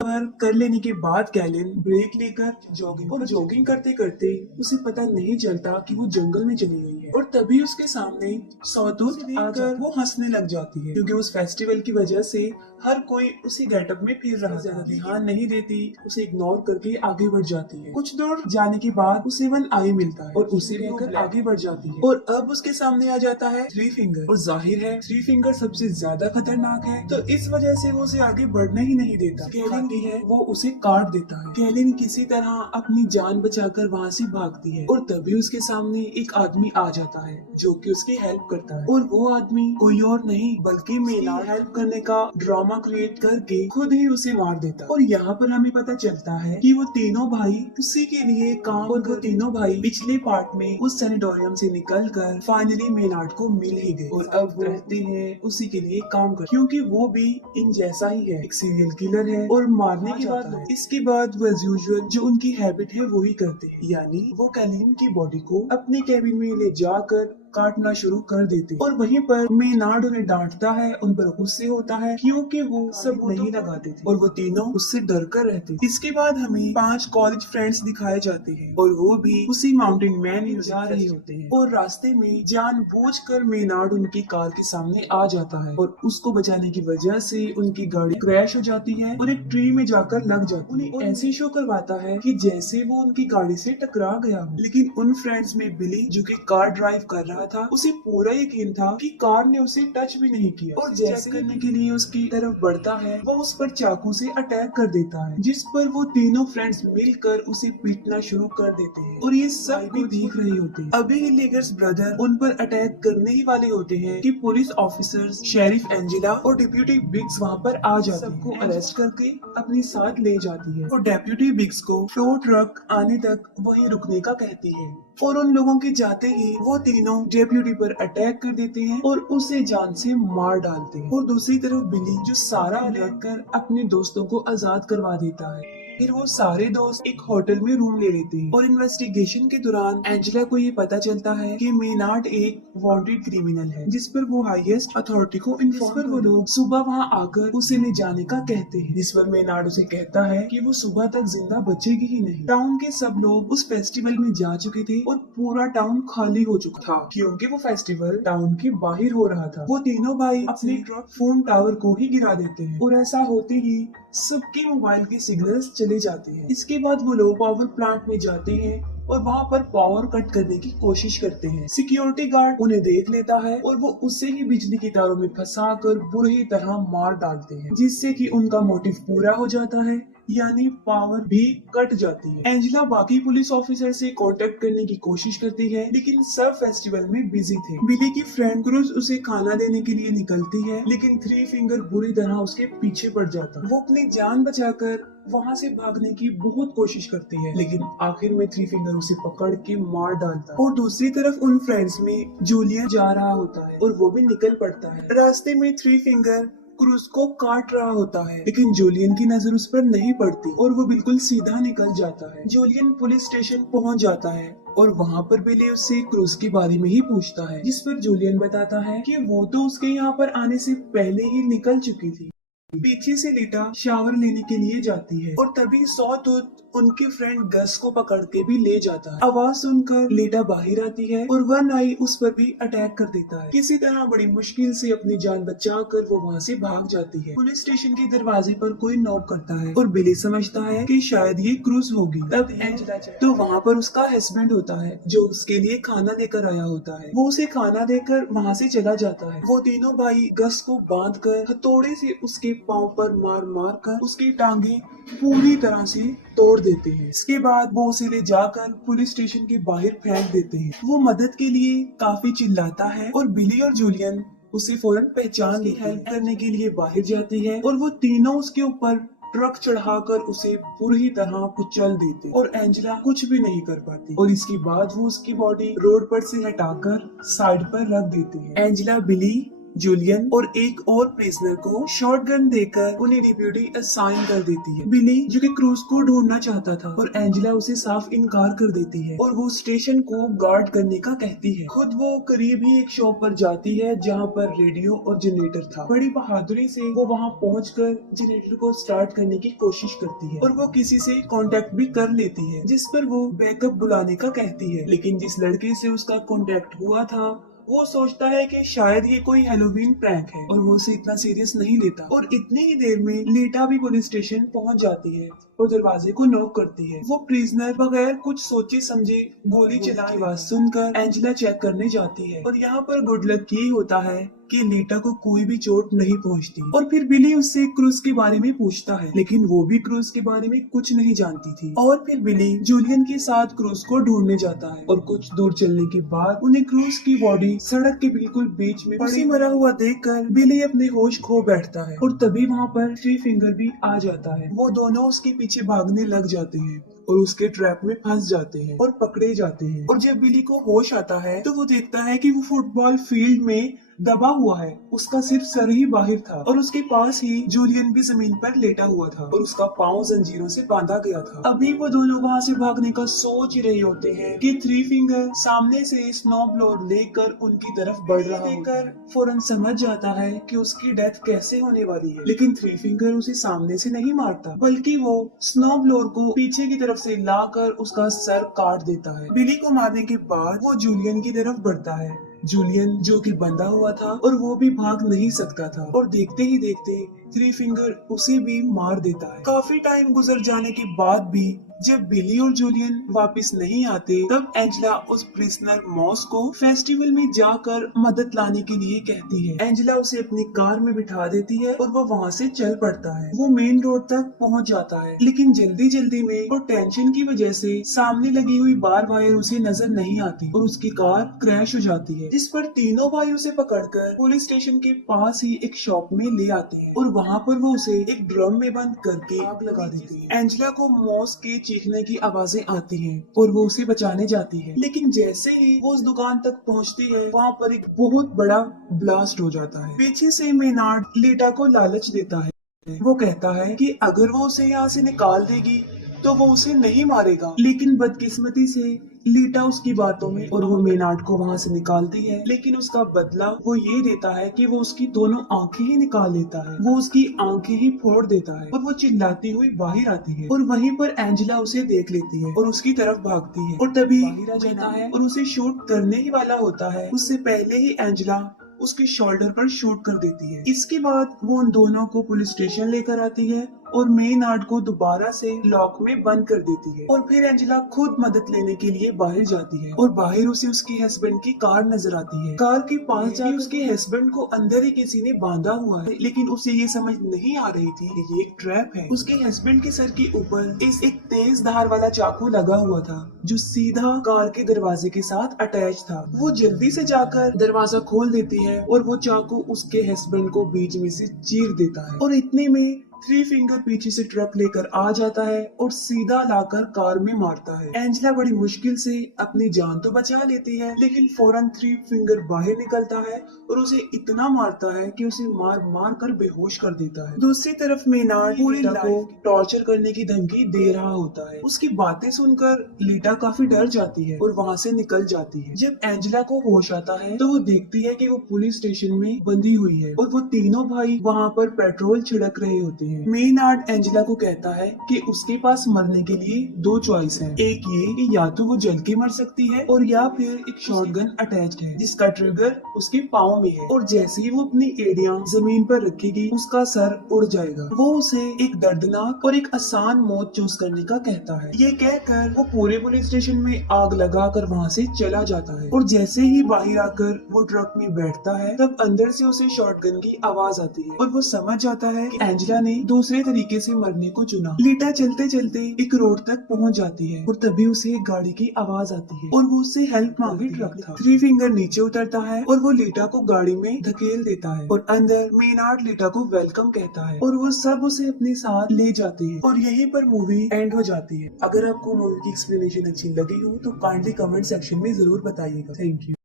पर कर लेने के बाद कैलिन ब्रेक लेकर जॉगिंग करते करते उसे पता नहीं चलता कि वो जंगल में चली गई है। और तभी उसके सामने सौतूत आकर वो हंसने लग जाती है, क्योंकि उस फेस्टिवल की वजह से हर कोई उसी गेटअप में फिर रहा था। ध्यान नहीं देती, उसे इग्नोर करके आगे बढ़ जाती है। कुछ दूर जाने के बाद उसे वन आई मिलता है और उसे लेकर आगे बढ़ जाती है। और अब उसके सामने आ जाता है थ्री फिंगर, और जाहिर है थ्री फिंगर सबसे ज्यादा खतरनाक है, तो इस वजह से वो उसे आगे बढ़ने ही नहीं देता। कैलिन भी है वो उसे काट देता है। कैलिन किसी तरह अपनी जान बचाकर वहाँ से भागती है, और तभी उसके सामने एक आदमी आ जाता है जो कि उसकी हेल्प करता है। और वो आदमी कोई और नहीं बल्कि मेनार्ड हेल्प करने का ड्रामा क्रिएट करके खुद ही उसे मार देता है। और यहाँ पर हमें पता चलता है कि वो तीनों भाई उसी के लिए काम, और वो तीनों भाई पिछले पार्ट में उस सैनिटोरियम से निकलकर फाइनली मेनार्ड को मिल ही गए, और अब वो रहते हैं उसी के लिए काम कर, क्योंकि वो भी इन जैसा ही है, एक सीरियल किलर है और मारने की बात है। इसके बाद वो एज यूजुअल जो उनकी हैबिट है वो ही करते हैं, यानी वो कैलिन की बॉडी को अपने कैबिन में ले जाकर काटना शुरू कर देते। और वहीं पर मेनार्ड उन्हें डांटता है, उन पर गुस्से होता है क्योंकि वो सब नहीं लगाते थे, और वो तीनों उससे डर कर रहते थे। इसके बाद हमें 5 कॉलेज फ्रेंड्स दिखाए जाते हैं, और वो भी उसी माउंटेन मैन में जा रहे होते हैं। और रास्ते में जानबूझकर मेनार्ड उनकी कार के सामने आ जाता है, और उसको बचाने की वजह से उनकी गाड़ी क्रैश हो जाती है और एक ट्री में जाकर लग जाती है। उन्हें ऐसे शो करवाता है कि जैसे वो उनकी गाड़ी से टकरा गया हो। लेकिन उन फ्रेंड्स में बिली, जो कि कार ड्राइव कर रहा था, उसे पूरा यकीन था कि कार ने उसे टच भी नहीं किया, और जैसे करने के लिए उसकी तरफ बढ़ता है वो उस पर चाकू से अटैक कर देता है, जिस पर वो तीनों फ्रेंड्स मिलकर उसे पीटना शुरू कर देते हैं। और ये सब भी देख रहे होते हैं। अभी हिलेगर्स ब्रदर उन पर अटैक करने ही वाले होते हैं कि पुलिस ऑफिसर्स, शेरिफ एंजेला और डिप्यूटी बिग्स वहाँ पर आ जाते हैं, सबको अरेस्ट करके अपने साथ ले जाती है। और डेप्यूटी बिग्स को टो ट्रक आने तक वहीं रुकने का कहती है, और उन लोगों के जाते ही वो तीनों डेप्यूटी पर अटैक कर देते हैं और उसे जान से मार डालते हैं। और दूसरी तरफ बिली, जो सारा लड़कर अपने दोस्तों को आजाद करवा देता है। फिर वो सारे दोस्त एक होटल में रूम ले लेते हैं, और इन्वेस्टिगेशन के दौरान एंजेला को ये पता चलता है कि मेनार्ड एक वांटेड क्रिमिनल है, जिस पर वो हाईएस्ट अथॉरिटी को इन्फॉर्म पर वो लोग सुबह वहाँ आकर उसे ले जाने का कहते हैं, जिस पर मेनार्ड उसे कहता है कि वो सुबह तक जिंदा बचेगी ही नहीं। टाउन के सब लोग उस फेस्टिवल में जा चुके थे और पूरा टाउन खाली हो चुका था, क्योंकि वो फेस्टिवल टाउन के बाहर हो रहा था। वो तीनों भाई अपने ट्रक फोन टावर को ही गिरा देते हैं, और ऐसा होते ही सबके मोबाइल के सिग्नल्स चले जाते हैं। इसके बाद वो लोग पावर प्लांट में जाते हैं और वहाँ पर पावर कट करने की कोशिश करते हैं। सिक्योरिटी गार्ड उन्हें देख लेता है और वो उसे ही बिजली की तारों में फंसाकर बुरी तरह मार डालते हैं, जिससे कि उनका मोटिव पूरा हो जाता है, यानी पावर भी कट जाती है। एंजेला बाकी पुलिस ऑफिसर से कांटेक्ट करने की कोशिश करती है, लेकिन सब फेस्टिवल में बिजी थे। बिली की फ्रेंड क्रूज उसे खाना देने के लिए निकलती है, लेकिन थ्री फिंगर बुरी तरह उसके पीछे पड़ जाता है। वो अपनी जान बचाकर वहाँ से भागने की बहुत कोशिश करती है, लेकिन आखिर में थ्री फिंगर उसे पकड़ के मार डालता है। और दूसरी तरफ उन फ्रेंड्स में जूलियन जा रहा होता है, और वो भी निकल पड़ता है। रास्ते में थ्री फिंगर क्रूज को काट रहा होता है, लेकिन जूलियन की नजर उस पर नहीं पड़ती और वो बिल्कुल सीधा निकल जाता है। जूलियन पुलिस स्टेशन पहुंच जाता है, और वहाँ पर बिली उससे क्रूज के बारे में ही पूछता है, जिस पर जूलियन बताता है कि वो तो उसके यहाँ पर आने से पहले ही निकल चुकी थी। पीछे से लीटा शावर लेने के लिए जाती है, और तभी सॉटूथ उनके फ्रेंड गस को पकड़ के भी ले जाता है। आवाज सुनकर लीटा बाहर आती है और वन आई उस पर भी अटैक कर देता है। किसी तरह बड़ी मुश्किल से अपनी जान बचाकर वो वहाँ से भाग जाती है। पुलिस स्टेशन के दरवाजे पर कोई नॉक करता है, और बिली समझता है कि शायद ये क्रूज होगी। तब एंजेला तो वहाँ पर उसका हस्बैंड होता है, जो उसके लिए खाना लेकर आया होता है। वो उसे खाना देकर वहाँ से चला जाता है। वो तीनों भाई गस को बांधकर हथौड़े से उसके पाँव पर मार मार कर उसकी टांगे पूरी तरह से तोड़ देते हैं। इसके बाद वो उसे ले जाकर पुलिस स्टेशन के बाहर फेंक देते हैं। वो मदद के लिए काफी चिल्लाता है, और बिली और जूलियन उसे फौरन पहचान की हेल्प करने के लिए बाहर जाती है, और वो तीनों उसके ऊपर ट्रक चढ़ाकर उसे पूरी तरह कुचल देते, और एंजेला कुछ भी नहीं कर पाती। और इसके बाद वो उसकी बॉडी रोड पर से हटाकर साइड पर रख देते हैं। एंजेला, बिली, जूलियन और एक और प्रिजनर को शॉटगन देकर उन्हें डिप्यूटी असाइन कर देती है। बिली जो कि क्रूज को ढूंढना चाहता था और एंजेला उसे साफ इनकार कर देती है और वो स्टेशन को गार्ड करने का कहती है। खुद वो करीब ही एक शॉप पर जाती है जहाँ पर रेडियो और जनरेटर था। बड़ी बहादुरी से वो वहाँ पहुंचकर जनरेटर को स्टार्ट करने की कोशिश करती है और वो किसी से कांटेक्ट भी कर लेती है, जिस पर वो बैकअप बुलाने का कहती है। लेकिन जिस लड़के से उसका कांटेक्ट हुआ था वो सोचता है कि शायद ये कोई हेलोवीन प्रैंक है और वो उसे इतना सीरियस नहीं लेता और इतनी ही देर में लीटा भी पुलिस स्टेशन पहुंच जाती है और दरवाजे को नॉक करती है। वो प्रिजनर बगैर कुछ सोचे समझे गोली चलाने की आवाज सुनकर एंजेला चेक करने जाती है और यहाँ पर गुड लक ये होता है कि लीटा को कोई भी चोट नहीं पहुंचती। और फिर बिली उससे क्रूज के बारे में पूछता है, लेकिन वो भी क्रूज के बारे में कुछ नहीं जानती थी। और फिर बिली जूलियन के साथ क्रूज को ढूंढने जाता है और कुछ दूर चलने के बाद उन्हें क्रूज की बॉडी सड़क के बिल्कुल बीच में पड़ी मरा हुआ देखकर बिली अपने होश खो बैठता है और तभी वहाँ पर थ्री फिंगर भी आ जाता है। वो दोनों उसके पीछे भागने लग जाते हैं और उसके ट्रैप में फंस जाते हैं और पकड़े जाते हैं। और जब बिली को होश आता है तो वो देखता है कि वो फुटबॉल फील्ड में दबा हुआ है, उसका सिर्फ सर ही बाहर था और उसके पास ही जूलियन भी जमीन पर लेटा हुआ था और उसका पाँव जंजीरों से बांधा गया था। अभी वो दोनों वहाँ से भागने का सोच ही रहे होते हैं कि थ्री फिंगर सामने से स्नो ब्लोअर लेकर उनकी तरफ बढ़ रहा होकर फौरन समझ जाता है कि उसकी डेथ कैसे होने वाली है। लेकिन थ्री फिंगर उसे सामने से नहीं मारता, बल्कि वो स्नो ब्लोअर को पीछे की तरफ से लाकर उसका सर काट देता है। बिली को मारने के बाद वो जूलियन की तरफ बढ़ता है। जूलियन जो कि बंधा हुआ था और वो भी भाग नहीं सकता था और देखते ही देखते थ्री फिंगर उसे भी मार देता है। काफी टाइम गुजर जाने के बाद भी जब बिली और जूलियन वापस नहीं आते तब एंजेला उस प्रिजनर मॉस को फेस्टिवल में जाकर मदद लाने के लिए कहती है। एंजेला उसे अपनी कार में बिठा देती है और वो वहाँ से चल पड़ता है। वो मेन रोड तक पहुँच जाता है, लेकिन जल्दी जल्दी में और टेंशन की वजह से सामने लगी हुई बार वायर उसे नजर नहीं आती और उसकी कार क्रैश हो जाती है, जिस पर तीनों भाई उसे पकड़कर पुलिस स्टेशन के पास ही एक शॉप में ले आते हैं और वहाँ पर वो उसे एक ड्रम में बंद करके आग लगा देती है। एंजेला को मॉस के चीखने की आवाजें आती हैं और वो उसे बचाने जाती है, लेकिन जैसे ही वो उस दुकान तक पहुंचती है वहाँ पर एक बहुत बड़ा ब्लास्ट हो जाता है। पीछे से मेनार्ड लीटा को लालच देता है। वो कहता है कि अगर वो उसे यहाँ से निकाल देगी तो वो उसे नहीं मारेगा, लेकिन बदकिस्मती से लीटा उसकी बातों में और वो मेनार्ड को वहाँ से निकालती है, लेकिन उसका बदला वो ये देता है कि वो उसकी दोनों आंखें ही निकाल लेता है। वो उसकी आंखें ही फोड़ देता है और वो चिल्लाती हुई बाहर आती है और वहीं पर एंजेला उसे देख लेती है और उसकी तरफ भागती है और तभी बाहर आ जाता है और उसे शूट करने ही वाला होता है। उससे पहले ही एंजेला उसके शोल्डर पर शूट कर देती है। इसके बाद वो उन दोनों को पुलिस स्टेशन लेकर आती है और मेनार्ड को दोबारा से लॉक में बंद कर देती है और फिर एंजेला खुद मदद लेने के लिए बाहर जाती है और बाहर उसे उसके हस्बैंड की कार नजर आती है। कार के पास जाकर उसके हस्बैंड को अंदर ही किसी ने बांधा हुआ है, लेकिन उसे ये समझ नहीं आ रही थी कि ये एक ट्रैप है। उसके हस्बैंड के सर के ऊपर एक तेज धार वाला चाकू लगा हुआ था जो सीधा कार के दरवाजे के साथ अटैच था। वो जल्दी से जाकर दरवाजा खोल देती है और वो चाकू उसके हस्बैंड को बीच में से चीर देता है और इतने में थ्री फिंगर पीछे से ट्रक लेकर आ जाता है और सीधा लाकर कार में मारता है। एंजेला बड़ी मुश्किल से अपनी जान तो बचा लेती है, लेकिन फौरन थ्री फिंगर बाहर निकलता है और उसे इतना मारता है कि उसे मार मार कर बेहोश कर देता है। दूसरी तरफ मेनार्ड पूरी लीटा को टॉर्चर करने की धमकी दे रहा होता है। उसकी बातें सुनकर लीटा काफी डर जाती है और वहाँ से निकल जाती है। जब एंजेला को होश आता है तो वो देखती है कि वो पुलिस स्टेशन में बंधी हुई है और वो तीनों भाई वहाँ पर पेट्रोल छिड़क रहे होते हैं। मेनार्ड एंजेला को कहता है कि उसके पास मरने के लिए दो चॉइस है, एक ये कि या तो वो जल के मर सकती है और या फिर एक शॉटगन अटैच्ड है जिसका ट्रिगर उसके पाँव में है और जैसे ही वो अपनी एड़ियां जमीन पर रखेगी उसका सर उड़ जाएगा। वो उसे एक दर्दनाक और एक आसान मौत चूज करने का कहता है। ये कहकर वो पूरे पुलिस स्टेशन में आग लगाकर वहाँ से चला जाता है और जैसे ही बाहर आकर वो ट्रक में बैठता है तब अंदर से उसे शॉटगन की आवाज आती है और वो समझ जाता है कि एंजेला ने दूसरे तरीके से मरने को चुना। लीटा चलते चलते एक रोड तक पहुंच जाती है और तभी उसे एक गाड़ी की आवाज आती है और वो उससे हेल्प मांगती ट्रक था। थ्री फिंगर नीचे उतरता है और वो लीटा को गाड़ी में धकेल देता है और अंदर मेनार्ड लीटा को वेलकम कहता है और वो सब उसे अपने साथ ले जाते हैं और यहीं पर मूवी एंड हो जाती है। अगर आपको मूवी की एक्सप्लेनेशन अच्छी लगी हो तो काइंडली कमेंट सेक्शन में जरूर बताइएगा। Thank you.